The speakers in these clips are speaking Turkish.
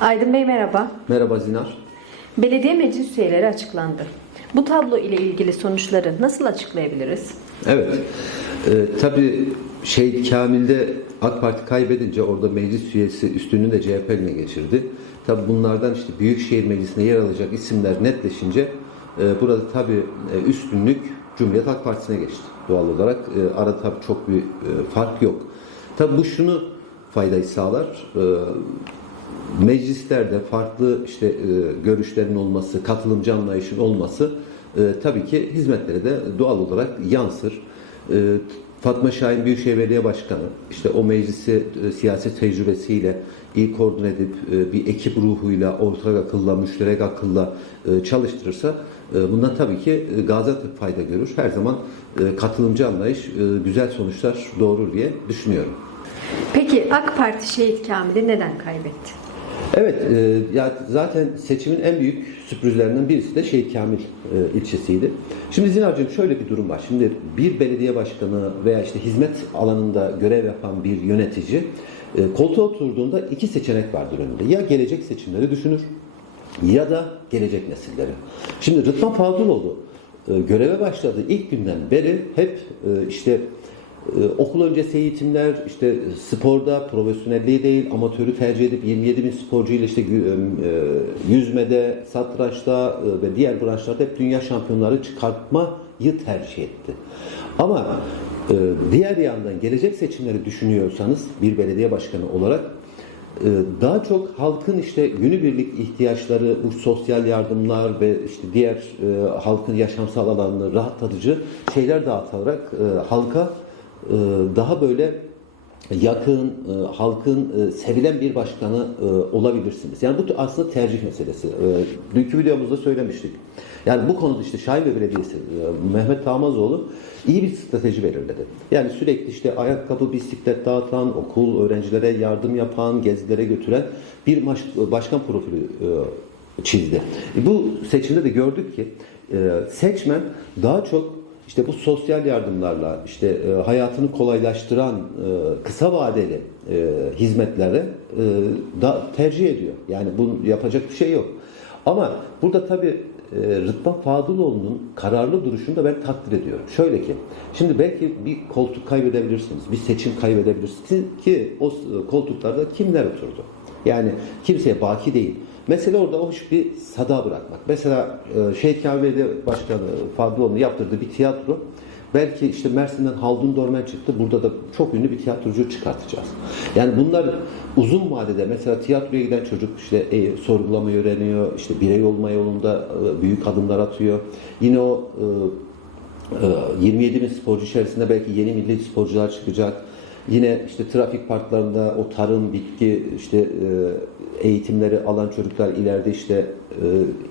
Aydın Bey merhaba. Merhaba Zinar. Belediye meclis üyeleri açıklandı. Bu tablo ile ilgili sonuçları nasıl açıklayabiliriz? Evet. Ee, tabii şey Kamil'de AK Parti kaybedince orada meclis üyesi üstünlüğünü de CHP eline geçirdi. Tabii bunlardan işte Büyükşehir Meclisi'ne yer alacak isimler netleşince e, burada tabii e, üstünlük Cumhuriyet Halk Partisi'ne geçti doğal olarak. E, arada tabii çok bir e, fark yok. Tabii bu şunu faydayı sağlar. E, meclislerde farklı işte e, görüşlerin olması, katılımcı anlayışın olması e, tabii ki hizmetlere de doğal olarak yansır. E, Fatma Şahin Büyükşehir Belediye Başkanı işte o meclisi siyaset tecrübesiyle iyi koordine edip bir ekip ruhuyla, ortak akılla, müşterek akılla çalıştırırsa bundan tabii ki Gaziantep fayda görür. Her zaman katılımcı anlayış güzel sonuçlar doğurur diye düşünüyorum. Peki AK Parti Şehit Kamil'i neden kaybetti? Evet, e, ya zaten seçimin en büyük sürprizlerinden birisi de Şehit Kamil e, ilçesiydi. Şimdi Zinar'cığım şöyle bir durum var. Şimdi bir belediye başkanı veya işte hizmet alanında görev yapan bir yönetici e, koltuğa oturduğunda iki seçenek vardır önünde. Ya gelecek seçimleri düşünür ya da gelecek nesilleri. Şimdi Rıdvan Fazuloğlu e, göreve başladığı ilk günden beri hep e, işte okul öncesi eğitimler, işte sporda profesyonelliği değil, amatörü tercih edip 27 bin sporcuyla işte gü- e, yüzmede, satrançta e, ve diğer branşlarda hep dünya şampiyonları çıkartmayı tercih etti. Ama e, diğer yandan gelecek seçimleri düşünüyorsanız bir belediye başkanı olarak daha çok halkın işte günübirlik ihtiyaçları, bu sosyal yardımlar ve işte diğer halkın yaşamsal alanını rahatlatıcı şeyler dağıtarak halka daha böyle yakın, e, halkın e, sevilen bir başkanı e, olabilirsiniz. Yani bu aslında tercih meselesi. Dünkü videomuzda söylemiştik. Yani bu konuda işte Şahinbey Belediyesi, e, Mehmet Tamazoğlu iyi bir strateji belirledi. Yani sürekli işte ayakkabı, bisiklet dağıtan, okul öğrencilere yardım yapan, gezilere götüren bir baş- başkan profili çizdi. Bu seçimde de gördük ki seçmen daha çok işte bu sosyal yardımlarla işte e, hayatını kolaylaştıran e, kısa vadeli e, hizmetlere e, da tercih ediyor. Yani bunu yapacak bir şey yok. Ama burada tabii e, Rıdvan Fadıloğlu'nun kararlı duruşunu da ben takdir ediyorum. Şöyle ki, şimdi belki bir koltuk kaybedebilirsiniz, bir seçim kaybedebilirsiniz ki o e, koltuklarda kimler oturdu? Yani kimseye baki değil. Mesele orada hoş bir sada bırakmak. Mesela e, Şehit Belediye Başkanı Fadlıoğlu'nun yaptırdığı bir tiyatro belki işte Mersin'den Haldun Dormen çıktı. Burada da çok ünlü bir tiyatrocu çıkartacağız. Yani bunlar uzun vadede mesela tiyatroya giden çocuk işte e, sorgulamayı öğreniyor, işte birey olma yolunda e, büyük adımlar atıyor. Yine o e, e, 27 bin sporcu içerisinde belki yeni milli sporcular çıkacak. Yine işte trafik parklarında o tarım, bitki, işte e, eğitimleri alan çocuklar ileride işte e,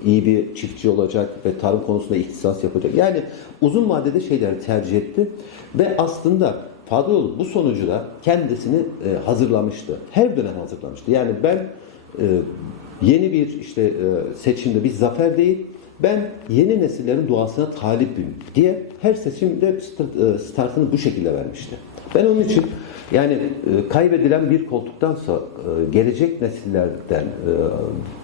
iyi bir çiftçi olacak ve tarım konusunda ihtisas yapacak. Yani uzun vadede şeyleri tercih etti ve aslında Fadıloğlu bu sonucu da kendisini e, hazırlamıştı. Her dönem hazırlamıştı. Yani ben yeni bir işte seçimde bir zafer değil, ben yeni nesillerin duasına talibim diye her seçimde e, startını bu şekilde vermişti. Ben onun için yani e, kaybedilen bir koltuktansa e, gelecek nesillerden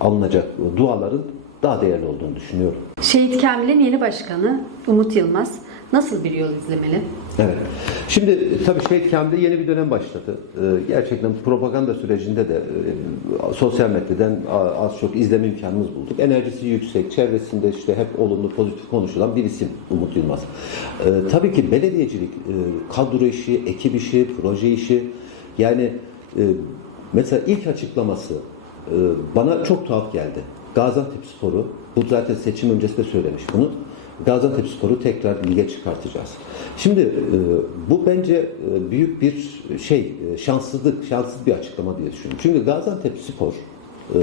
alınacak duaların daha değerli olduğunu düşünüyorum. Şehit Kamil'in yeni başkanı Umut Yılmaz nasıl bir yol izlemeli? Evet. Şimdi tabii Şehit Kamil'de yeni bir dönem başladı. Ee, gerçekten propaganda sürecinde de e, sosyal medyadan az çok izleme imkanımız bulduk. Enerjisi yüksek, çevresinde işte hep olumlu, pozitif konuşulan bir isim Umut Yılmaz. Ee, tabii ki belediyecilik, e, kadro işi, ekip işi, proje işi yani e, mesela ilk açıklaması bana çok tuhaf geldi. Gaziantep Sporu, bu zaten seçim öncesi de söylemiş bunu. Gaziantep Spor'u tekrar lige çıkartacağız. Şimdi e, bu bence e, büyük bir şey, e, şanssızlık, şanssız bir açıklama diye düşünüyorum. Çünkü Gaziantep Spor e,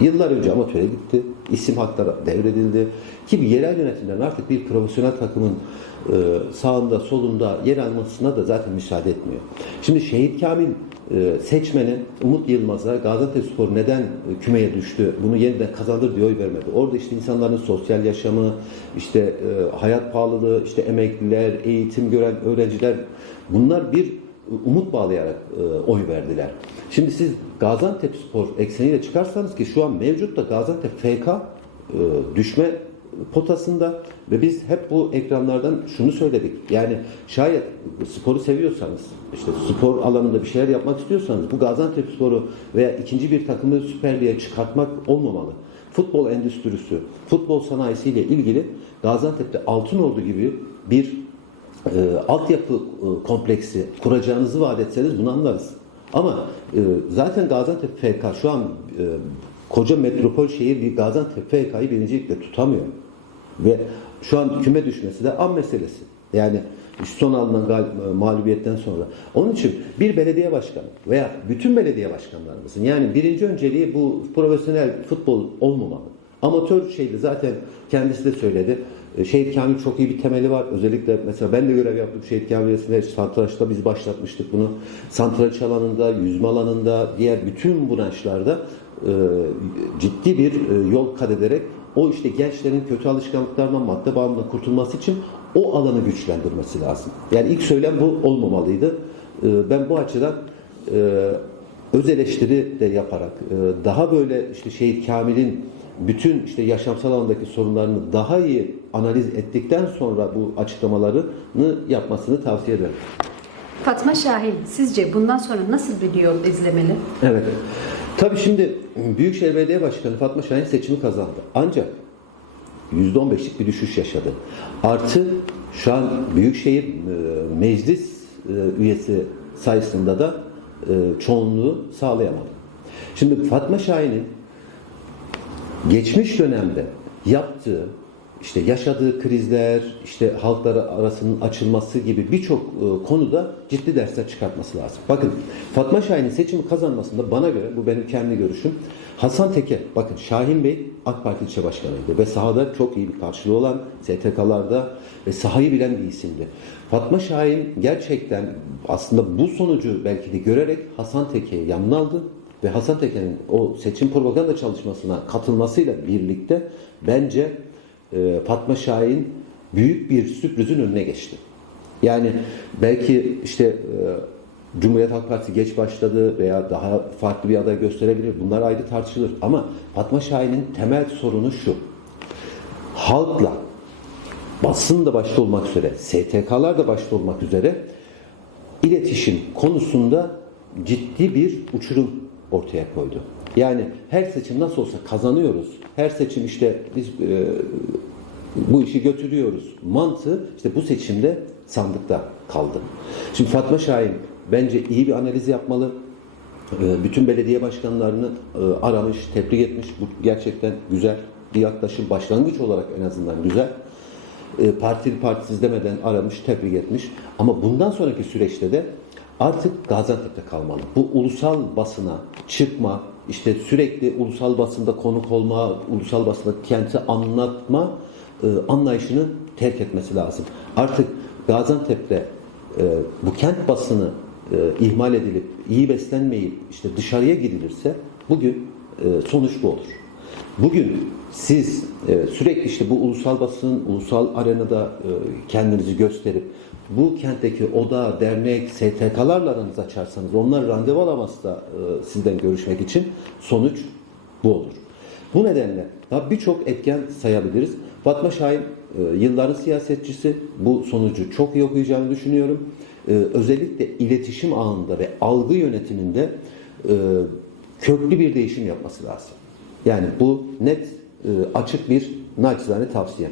yıllar önce amatöre gitti, isim hakları devredildi. Ki yerel yönetimden artık bir profesyonel takımın sağında, solunda yer almasına da zaten müsaade etmiyor. Şimdi Şehit Kamil e, seçmeni Umut Yılmaz'a Gaziantep Spor neden e, kümeye düştü, bunu yeniden kazanır diye oy vermedi. Orada işte insanların sosyal yaşamı, işte e, hayat pahalılığı, işte emekliler, eğitim gören öğrenciler bunlar bir umut bağlayarak e, oy verdiler. Şimdi siz Gaziantep Spor ekseniyle çıkarsanız ki şu an mevcut da Gaziantep FK e, düşme potasında ve biz hep bu ekranlardan şunu söyledik. Yani şayet sporu seviyorsanız, işte spor alanında bir şeyler yapmak istiyorsanız bu Gaziantep Sporu veya ikinci bir takımı Süper Lig'e çıkartmak olmamalı. Futbol endüstrisi, futbol sanayisiyle ilgili Gaziantep'te Altınordu gibi bir e, altyapı e, kompleksi kuracağınızı vaat etseniz bunu anlarız. Ama e, zaten Gaziantep FK şu an e, koca metropol şehir bir Gaziantep FK'yı birincilikle tutamıyor. Ve şu an küme düşmesi de an meselesi. Yani son alınan mağlubiyetten sonra. Onun için bir belediye başkanı veya bütün belediye başkanlarımızın yani birinci önceliği bu profesyonel futbol olmamalı. Amatör şeydi zaten kendisi de söyledi. E, Şehit Kamil çok iyi bir temeli var. Özellikle mesela ben de görev yaptım Şehit Kamil'esinde Santraç'ta biz başlatmıştık bunu. Santraç alanında, yüzme alanında, diğer bütün branşlarda e, ciddi bir e, yol kat ederek o işte gençlerin kötü alışkanlıklardan madde bağımlılığından kurtulması için o alanı güçlendirmesi lazım. Yani ilk söylem bu olmamalıydı. E, ben bu açıdan e, öz eleştiri de yaparak e, daha böyle işte Şehit Kamil'in bütün işte yaşamsal alandaki sorunlarını daha iyi analiz ettikten sonra bu açıklamalarını yapmasını tavsiye ederim. Fatma Şahin, sizce bundan sonra nasıl bir yol izlemeli? Evet. Tabii şimdi Büyükşehir Belediye Başkanı Fatma Şahin seçimi kazandı. Ancak %15'lik bir düşüş yaşadı. Artı şu an Büyükşehir e, Meclis e, üyesi sayısında da e, çoğunluğu sağlayamadı. Şimdi Fatma Şahin'in geçmiş dönemde yaptığı işte yaşadığı krizler, işte halklar arasının açılması gibi birçok e, konuda ciddi dersler çıkartması lazım. Bakın Fatma Şahin'in seçimi kazanmasında bana göre, bu benim kendi görüşüm, Hasan Teke, bakın Şahin Bey AK Parti ilçe başkanıydı ve sahada çok iyi bir karşılığı olan STK'larda ve sahayı bilen bir isimdi. Fatma Şahin gerçekten aslında bu sonucu belki de görerek Hasan Teke'yi yanına aldı ve Hasan Teke'nin o seçim propaganda çalışmasına katılmasıyla birlikte bence e, Fatma Şahin büyük bir sürprizin önüne geçti. Yani belki işte e, Cumhuriyet Halk Partisi geç başladı veya daha farklı bir aday gösterebilir. Bunlar ayrı tartışılır. Ama Fatma Şahin'in temel sorunu şu. Halkla basın da başta olmak üzere, STK'lar da başta olmak üzere iletişim konusunda ciddi bir uçurum ortaya koydu. Yani her seçim nasıl olsa kazanıyoruz. Her seçim işte biz e, bu işi götürüyoruz. Mantığı işte bu seçimde sandıkta kaldı. Şimdi Fatma Şahin bence iyi bir analiz yapmalı. E, Bütün belediye başkanlarını e, aramış, tebrik etmiş. Bu gerçekten güzel bir yaklaşım. Başlangıç olarak en azından güzel. E, partili partisiz demeden aramış, tebrik etmiş. Ama bundan sonraki süreçte de artık Gaziantep'te kalmalı. Bu ulusal basına çıkma, işte sürekli ulusal basında konuk olma, ulusal basında kenti anlatma e, anlayışını terk etmesi lazım. Artık Gaziantep'te e, bu kent basını e, ihmal edilip, iyi beslenmeyip işte dışarıya gidilirse bugün e, sonuç bu olur. Bugün siz e, sürekli işte bu ulusal basın, ulusal arenada e, kendinizi gösterip bu kentteki oda, dernek, STK'larla aranızı açarsanız onlar randevu alamazsa e, sizden görüşmek için sonuç bu olur. Bu nedenle birçok etken sayabiliriz. Fatma Şahin e, yılların siyasetçisi bu sonucu çok iyi okuyacağını düşünüyorum. E, özellikle iletişim ağında ve algı yönetiminde e, köklü bir değişim yapması lazım. Yani bu net e, açık bir naçizane tavsiye.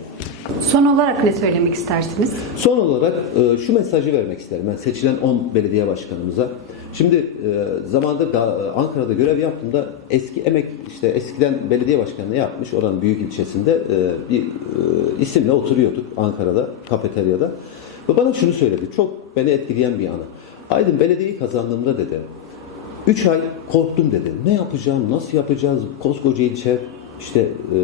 Son olarak ne söylemek istersiniz? Son olarak e, şu mesajı vermek isterim ben seçilen 10 belediye başkanımıza. Şimdi e, zamanında Ga- Ankara'da görev yaptığımda eski emek işte eskiden belediye başkanlığı yapmış oranın büyük ilçesinde e, bir e, isimle oturuyorduk Ankara'da kafeteryada. Ve bana şunu söyledi. Çok beni etkileyen bir anı. Aydın belediyeyi kazandığımda dedi. Üç ay korktum dedi. Ne yapacağım, nasıl yapacağız, koskoca ilçe işte e,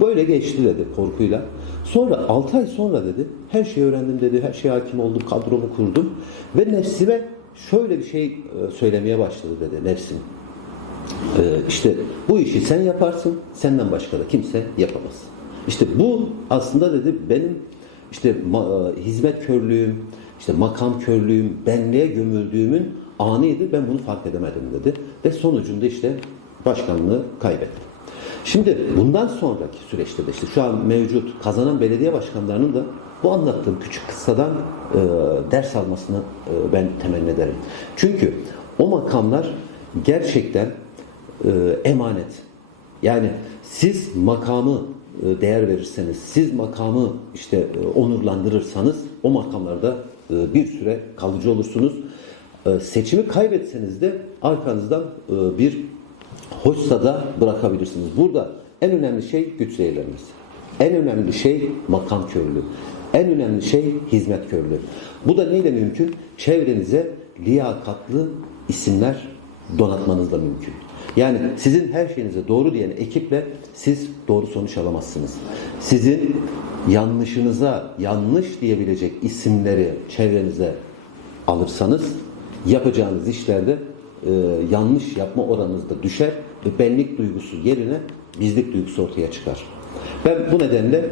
böyle geçti dedi korkuyla. Sonra altı ay sonra dedi her şeyi öğrendim dedi, her şeye hakim oldum, kadromu kurdum ve nefsime şöyle bir şey e, söylemeye başladı dedi nefsim. E, işte bu işi sen yaparsın, senden başka da kimse yapamaz. İşte bu aslında dedi benim işte e, hizmet körlüğüm, işte makam körlüğüm, benliğe gömüldüğümün anıydı. Ben bunu fark edemedim dedi. Ve sonucunda işte başkanlığı kaybetti. Şimdi bundan sonraki süreçte de işte şu an mevcut kazanan belediye başkanlarının da bu anlattığım küçük kıssadan e, ders almasını e, ben temenni ederim. Çünkü o makamlar gerçekten e, emanet. Yani siz makamı e, değer verirseniz, siz makamı işte e, onurlandırırsanız o makamlarda e, bir süre kalıcı olursunuz. E, Seçimi kaybetseniz de arkanızdan e, bir hoşsa da bırakabilirsiniz. Burada en önemli şey güç zehirlenmesi. En önemli şey makam körlüğü. En önemli şey hizmet körlüğü. Bu da neyle mümkün? Çevrenize liyakatlı isimler donatmanızla mümkün. Yani sizin her şeyinize doğru diyen ekiple siz doğru sonuç alamazsınız. Sizin yanlışınıza yanlış diyebilecek isimleri çevrenize alırsanız yapacağınız işlerde e, yanlış yapma oranınız da düşer ve benlik duygusu yerine bizlik duygusu ortaya çıkar. Ben bu nedenle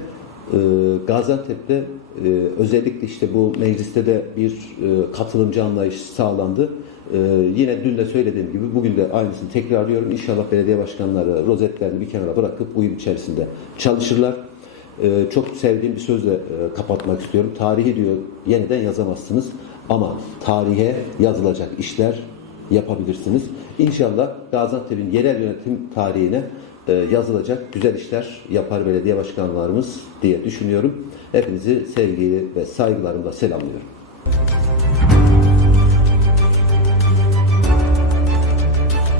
e, Gaziantep'te e, özellikle işte bu mecliste de bir e, katılımcı anlayış sağlandı. E, yine dün de söylediğim gibi bugün de aynısını tekrarlıyorum. İnşallah belediye başkanları rozetlerini bir kenara bırakıp yıl içerisinde çalışırlar. Ee, çok sevdiğim bir sözle e, kapatmak istiyorum. Tarihi diyor yeniden yazamazsınız ama tarihe yazılacak işler yapabilirsiniz. İnşallah Gaziantep'in yerel yönetim tarihine e, yazılacak güzel işler yapar belediye başkanlarımız diye düşünüyorum. Hepinizi sevgiyle ve saygılarımla selamlıyorum.